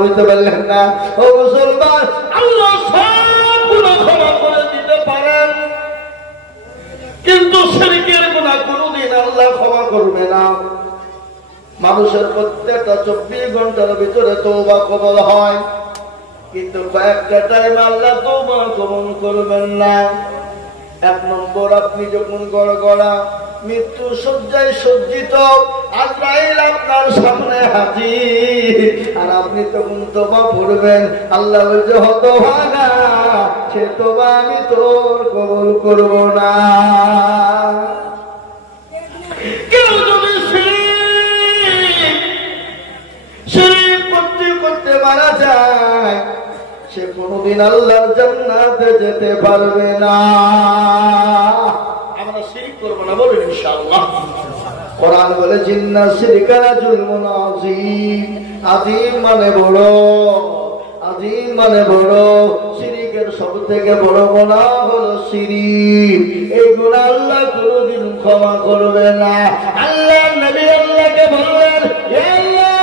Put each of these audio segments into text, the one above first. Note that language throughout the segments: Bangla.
বুঝতে পারলেন না? ও মুসলমান, আল্লাহ সব গুনাহ ক্ষমা করে দিতে পারেন, কিন্তু শিরকের গুনাহ কোনদিন আল্লাহ ক্ষমা করবে না। মানুষের প্রত্যেকটা 24 ঘন্টার ভিতরে তওবা কবুল হয়, কিন্তু কয়েকটা টাইম আল্লাহ তওবা কবুল করবেন না। 1 নম্বর, আপনি যখন গড়গড়া মৃত্যু শয্যায় সজ্জিত, আজরাইল আপনার সামনে হাজির, আর আপনি তখন তওবা পড়বেন, আল্লাহ বলছে হতভাগা, সে তওবা আমি তোর কবুল করব না। কেউ যদি শিরক করতে করতে মারা যায়, সে কোনদিন আল্লাহর জান্নাতে যেতে পারবে না। আমরা শিরক করব না, বলুন ইনশাআল্লাহ। কোরআন বলে জিন্না শিরকা জুলমুন আযীম, আযীম মানে বড়, আযীম মানে বড়। শিরকের সবথেকে বড় গুনাহ হলো শিরক। এই গুনাহ আল্লাহ কোনদিন ক্ষমা করবে না। আল্লাহ নবী আল্লাহকে বললেন, হে আল্লাহ,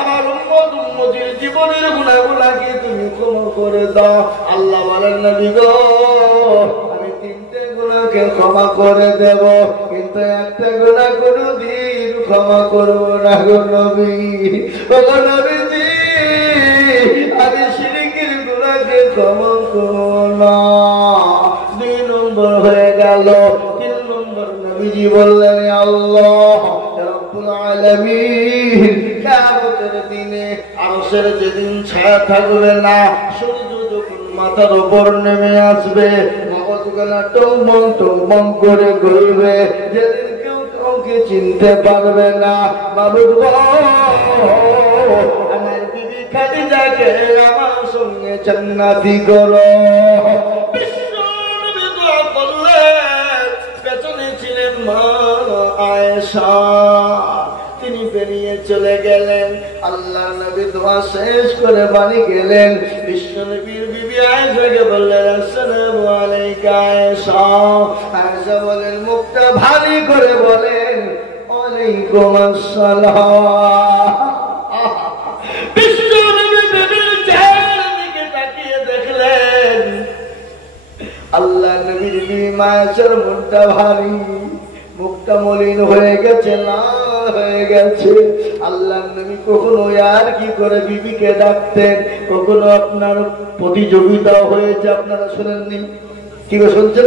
আমার উম্মতের জীবনের গুনাহগুলোকে তুমি ক্ষমা করে দাও। আল্লাহ বলেন, নবী গো, আমি 3টে গুনাহকে ক্ষমা করে দেব, কিন্তু একটা গুনাহ কোনদিন ক্ষমা করব না গো নবী। ও নবীজি, আমি শিরকের গুনাহকে ক্ষমা করব না। 2 নম্বর হয়ে গেল। 3 নম্বর, নবীজি বললেন, আল্লাহ রব্বুল আলামিন, কিয়ামতের দিনে আরশের যেদিন ছায়া থাকবে না, সূর্য যখন মাথার উপর নেমে আসবে, মগজগুলা টুমন টুমন করে ঘুরবে, যেদিন কেউ কাউকে চিনতে পারবে না। মাবুদ গো, আমার বিবি খাদিজাকে আমার সঙ্গে জান্নাতি করো। বিশ্বনবী দোয়া করলেন, পেছনে ছিলেন মা আয়েশা, তিনি বেরিয়ে চলে গেলেন। আল্লাহ নবী দোয়া শেষ করে বাড়ি গেলেন। বিশ্বনবীর বিবি আয়েশাকে বললেন, আসসালামু আলাইকা আয়েশা। আয়েশা বলেন, মুখটা ভারী করে বলেন, ওয়ালাইকুম আসসালাম। বিশ্বনবী বিবির চেহারার দিকে তাকিয়ে দেখলেন, আল্লাহ নবীর বিবি আয়েশার মুখটা ভারী, মুখটা মলিন হয়ে গেছে, লাল হয়ে গেছে। আল্লাহ নবী কখনো আর কি করে বিবিকে ডাকতেন, কখনো আপনার প্রতিযোগিতা হয়েছে, আপনারা শুনেননি? কি করে শুনছেন?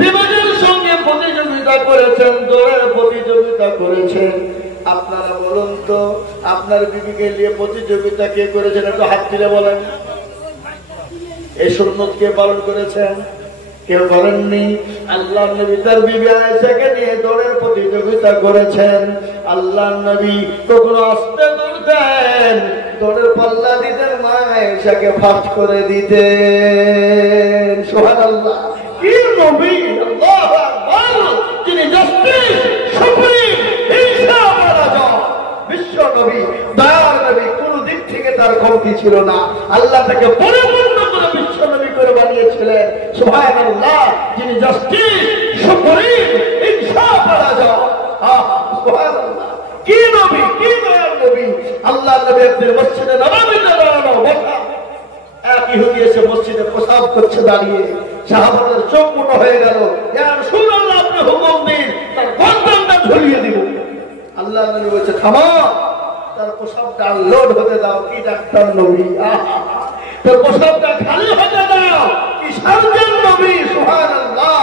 বিবাহের সঙ্গে প্রতিযোগিতা করেছেন, দৌড়ের প্রতিযোগিতা করেছেন। আপনারা বলুন তো, আপনার বিবিকে নিয়ে প্রতিযোগিতা কে করেছেন? একটু হাত তুলে বলেন। এই সুন্নত কে পালন করেছেন? কেউ করেননি। আল্লাহ নবী তার বিবি আয়েশাকে নিয়ে দৌড়ের প্রতিযোগিতা করেছেন। আল্লাহ নবী কখনো আস্তে দৌড়তেন, দৌড়ের পাল্লা দিতেন, মা আয়েশাকে ফাস্ট করে দিতেন। সুবহানাল্লাহ, কি নবী! আল্লাহু আকবার! যিনি জাস্টিস, সুপ্রিম, ইনসাফ রাজা, বিশ্ব নবী, দয়ার নবী, কোন দিক থেকে তার কমতি ছিল না। আল্লাহ তাকে পরিপূর্ণ করে বিশ্ব নবী করে বানিয়েছিলেন। সুবহানাল্লাহ, যিনি জাস্টিস, সুপ্রিম, ইনসাফ রাজা। সুবহানাল্লাহ, কি নবী, কি দয়ার নবী! আল্লাহ নবী একদিন মসজিদে নববীতে দাঁড়ানো, বসা। এক ইহুদি এসে মসজিদে পেশাব করছে দাঁড়িয়ে। সাহাবাদের চোখ মোটা হয়ে গেল। ইয়া রাসূলুল্লাহ, আপনি হুকুম দিন, তার গর্দানটা ঝুলিয়ে দিব। আল্লাহ নবী বলছে, থামো, তার পেশাবটা লোড হতে দাও। কি ডাক্তার নবী! তার পেশাবটা খালি হতে দাও। কি সার্জন নবী! সুবহানাল্লাহ,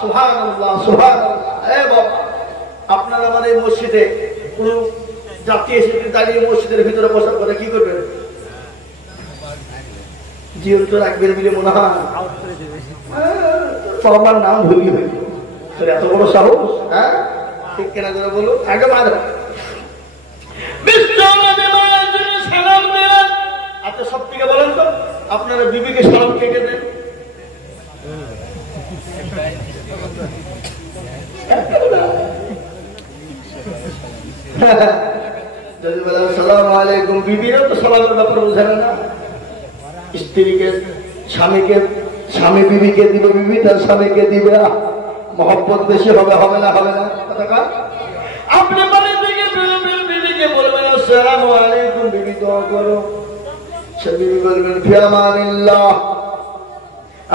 সুবহানাল্লাহ, সুবহানাল্লাহ। এ বাবা, আপনারা আমার এই মসজিদে কোন জাতি এসে দাঁড়িয়ে মসজিদের ভিতরে পেশাব করে, কি করবেন? জীবন্ত রাখবেন বলে মনে হয়? আমার নাম ভুলি হয়ে এত বড় সাহস! হ্যাঁ, ঠিক কেনা করে বলো। আগে মার সালাম দেন। আচ্ছা, সব থেকে বলেন তো, আপনারা বিবিকে সালাম কে কে দেন? যদি বলেন আসসালামু আলাইকুম, বিবিরও তো সালামের ব্যাপার বুঝেন না। স্ত্রীকে স্বামীকে, স্বামী বিবিকে দিবে, বিবি তার স্বামীকে দিবে। মহব্বত বেশি হবে, হবে না? হবে না? কথা আপনি বাড়ি থেকে বিবিকে বলবেন আসসালামু আলাইকুম, বিবি দোয়া করো। সে বিবি বলবেন ফি আমানিল্লাহ,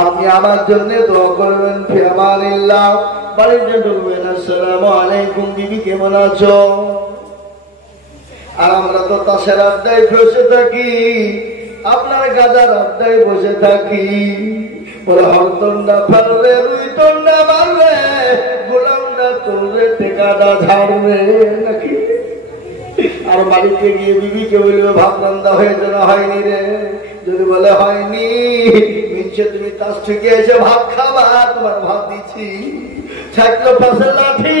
আপনি আমার জন্য দোয়া করবেন ফি আমানিল্লাহ। বাড়িতে ঢুকবেন, আসসালামু আলাইকুম বিবি কেমন আছো? আর আমরা তো তাসের আড্ডায় বসে থাকি, আপনার গাজার আড্ডায় বসে থাকি। বলে হরতন্ডা ফালবে, রুই তন্ডা মারবে, গোলামটা তুলবে, টেকাটা ঝাড়বে নাকি? আর বাড়িতে গিয়ে বিবিকে বলবে ভাত রান্না হয়েছে না হয়নি রে? যদি বলে হয়নি, মিনছে তুমি তাস থেকে এসে ভাত খাবা, তোমার ভাত দিচ্ছি। থাকলো পাশে লাঠি,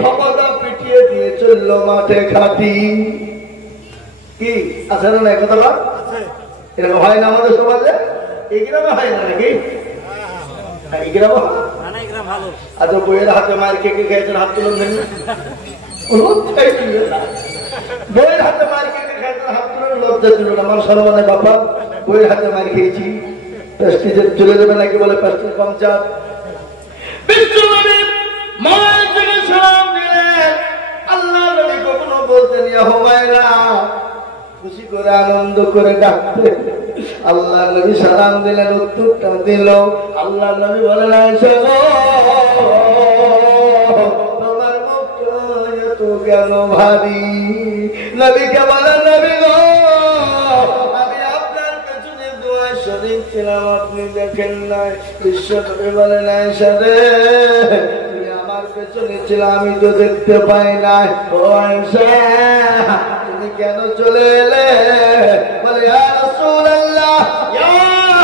ধমদা পিটিয়ে দিয়ে চললো মাঠে খাটি। কি আছে না কথা? এরকম হয় না আমাদের সমাজে? এই গ্রামে হয় না নাকি? এই গ্রামে আচ্ছা, বইয়ের হাতে মার কে কে খেয়েছেন? হাত তুলুন। বইয়ের হাতে মার কে কে খেয়েছেন? হাত তুলুন। লজ্জা ছিল না আমার সম্মানে বাবা, বইয়ের হাতে মার খেয়েছি। প্রেস্টিজে চলে যাবে নাকি? বলে প্রেস্টিজ কম চাপ। আল্লাহ নবী কখনো বলতেন ইয়া হুমায়রা, খুশি করে আনন্দ করে ডাকতেন। আল্লাহ নবী সালাম দিলেন, উত্তরটা দিল। আল্লাহ নবী বলেন আয়েশা গো, তোমার মুখটা এত কেন ভারী? নবীকে বলেন নবী গো, আমি আপনার পেছনে দোয়া শরীফ ছিলাম, আপনি দেখেন নাই। বিশ্ব নবী বলেন আয়েশা রে, তুমি আমার পেছনে ছিল, আমি তো দেখতে পাই নাই। ও আয়েশা, তুমি কেন চলে এলে? বলে ইয়া রাসূলুল্লাহ, ইয়া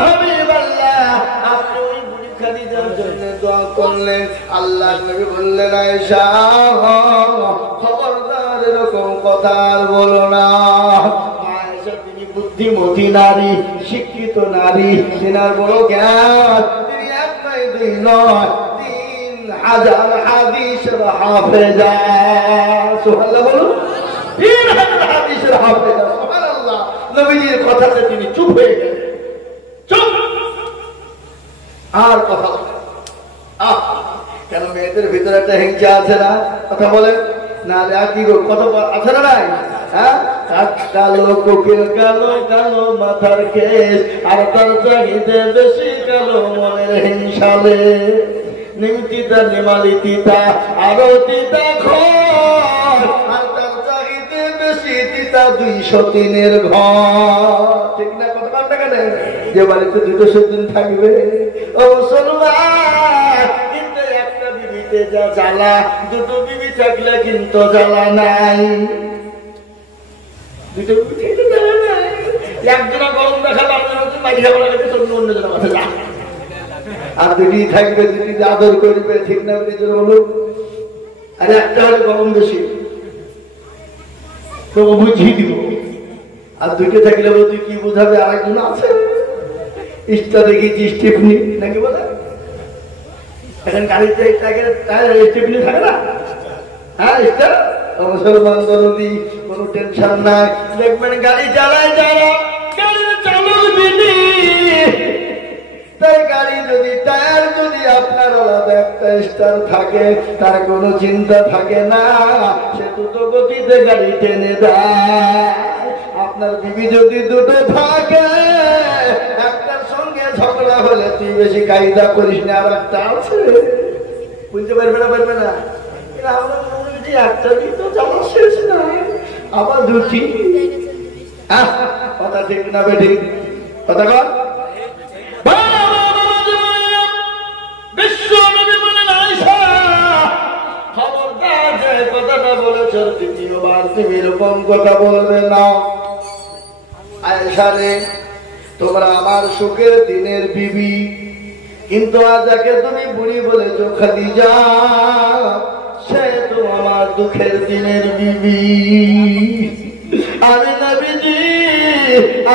হাবিবাল্লাহ, আপনি ওই বুড়ি খাদিজার জন্য দোয়া করলেন। আল্লাহ নবী বললেন আয়েশা, খবরদার এরকম কথা আর বলো না। আয়েশা তিনি বুদ্ধিমতী নারী, শিক্ষিত নারী, তিনার বড় জ্ঞান। তিনি এক নয় দুই নয় 3000 হাদিসের হাফেজা। সুবহানাল্লাহ বলুন। 3000 হাদিসের হাফেজা। সুবহানাল্লাহ। নবীজির কথাতে তিনি চুপ হয়ে গেলেন। চুপ, আর কথা বলেন। কেন মেয়েদের ভিতরে একটা হিংসা আছে না? কথা বলেন না, কি কথা আছে না নাই? হ্যাঁ, কালো কোকিল কালো কালো মাথার কেশ, আর তার চাহিদা বেশি কালো মনের হিংসালে। নিমতিতা নিমালি তিতা আরো তিতা ঘর, আর তার চাহিদা বেশি তিতা 203 ঘর। ঠিক না? কথা কাটটা কেন? যে বাড়িতে 200 দিন থাকবে ও মুসলমান, কিন্তু একটা বিবিতে যা জ্বালা, 2 বিবি থাকলে কিন্তু জ্বালা নাই। 2 বিবি থাকলে জ্বালা নাই। একজনা গরম দেখা অন্যজনের কথা যা, আর 2টি থাকবে, 2টি আদর করবে। ঠিক না? বলুন। আর একটা হলে গরম বেশি, তো বুঝিয়ে দিব। আর 2টি থাকলে তুই কি বুঝাবে? আরেকজন আছে, ইস্টা দেখেছি স্টিফনি নাকি বলে, এখন গাড়িতে স্টিফনি থাকে না? হ্যাঁ, ইস্টা। মুসলমান দরদি, কোন টেনশন নাই। দেখবেন গাড়ি চালায় যারা, গাড়ির চালক বিধি, তার গাড়ি যদি টায়ার যদি আপনার আলাদা একটা স্টার থাকে, তার কোনো চিন্তা থাকে না, সে দ্রুত গতিতে গাড়ি টেনে দেয়। আপনার বিবি যদি 2টো থাকে, একটার সঙ্গে ঝগড়া হলে তুই বেশি কায়দা করিস না, আর একটা আছে, বুঝতে পারবে না? পারবে না? একটা তো জ্বালা শেষ না, আবার 2টি। কথা ঠিক না বেঠি? কথা কর। খবরদার, যে কথাটা বলেছ দ্বিতীয়বার তুমি এরকম কথা বলবে না। আয়েশা রে, তোমরা আমার সুখের দিনের বিবি, কিন্তু আজ যাকে তুমি বুড়ি বলেছ খাদিজা, সে তো আমার দুঃখের দিনের বিবি। আমি নবীজি,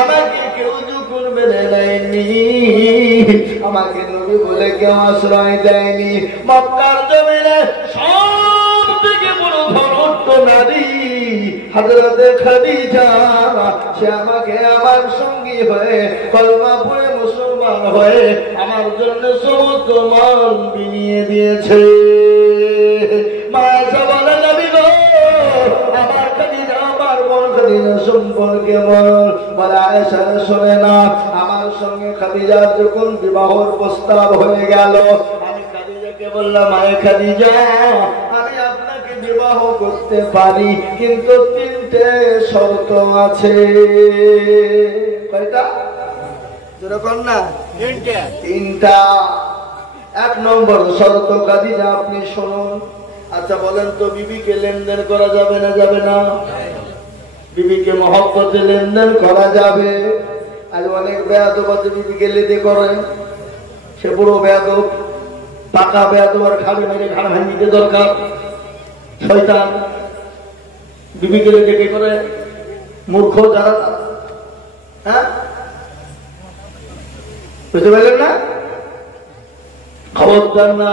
আমাকে কেউ যখন মেনে নেয়নি, আমাকে নবী বলে কেউ আশ্রয় দেয়নি। মক্কার জমিনে সব থেকে বড় ধনট্ট নারী হযরতে খাদিজা, সে আমাকে আমার সঙ্গী হয়ে কলমা পড়ে মুসলমান হয়ে আমার জন্য সমস্ত মাল বিনিয়ে দিয়েছে। মা এসে বলে নবী গো, আমার খাদিজা আমার বোন খাদিজা সম্পর্কে বলে আয়েশা শোনে না, আমার সঙ্গে খাদিজার যখন বিবাহের প্রস্তাব হয়ে গেল, আমি খাদিজাকে বললাম, আয় খাদিজা, আমি আপনাকে বিবাহ করতে পারি, কিন্তু 3টে শর্ত আছে। কয়টা? যেরকম না 3টা। 1 নম্বর শর্ত, খাদিজা আপনি শুনুন। আচ্ছা বলেন তো, বিবিকে লেনদেন করা যাবে না যাবে না? বিবিকে মহব্বতে লেনদেন করা যাবে। আজ অনেক বেয়াদব আছে বিবিকে লেদে করে, সে পুরো বেয়াদব, পাকা বেয়াদব, আর খালি মেরে ঘাড় ভাঙিতে দরকার। শয়তান বিবিকে লেদে কে করে? মূর্খ যারা। হ্যাঁ, বুঝতে পারলেন না? খবরদার না,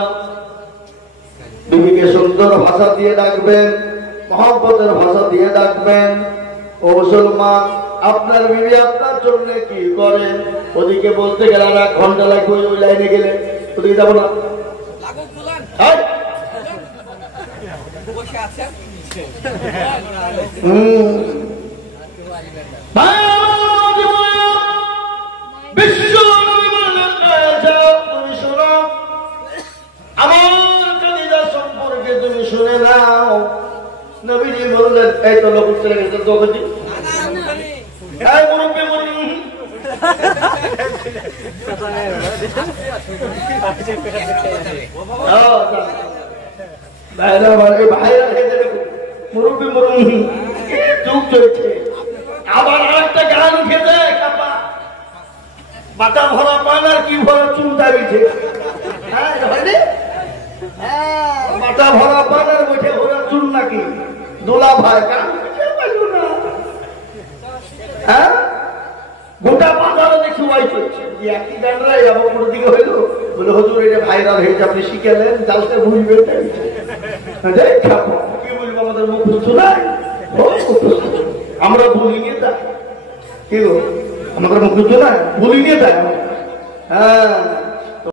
বিবিকে সুন্দর ভাষা দিয়ে ডাকবেন, মহব্বতের ভাষা দিয়ে ডাকবেন। ও মুসলমান, আপনার বিবি আপনার জন্য কি করেন? ওদিকে বলতে গেলে আর 1 ঘন্টা লাগবে, ওই লাইনে গেলে ওদিকে যাবো না। তুমি শোনো, আমার খাদিজা সম্পর্কে তুমি শুনে নাও। নবীজি বললেন, এই তো লোক চলে গেছে, দোকানি মুরব্বী মুরব্বী যুগ চলছে। আবার আরেকটা গান উঠে দেয়, বাটা ভরা পান আর কি ভরা চুল দাঁড়িয়েছে। বাটা ভরা পান আর বসে ভরা চুল নাকি দোলা ভাই, হ্যাঁ গোটা বাজারে দেখি ওয়াই চলছে। একই গানরাই আবার কোনো দিকে হইল, বলে হুজুর এটা ভাইরাল হয়েছে, আপনি শিখেলেন, জালসে বুঝবেন কি বলবো, আমাদের মুখ শোনায়, আমরা ভুলি নিয়ে যাই। কি গো, আমাদের মুখ শোনায়, ভুলি নিয়ে যাই। হ্যাঁ,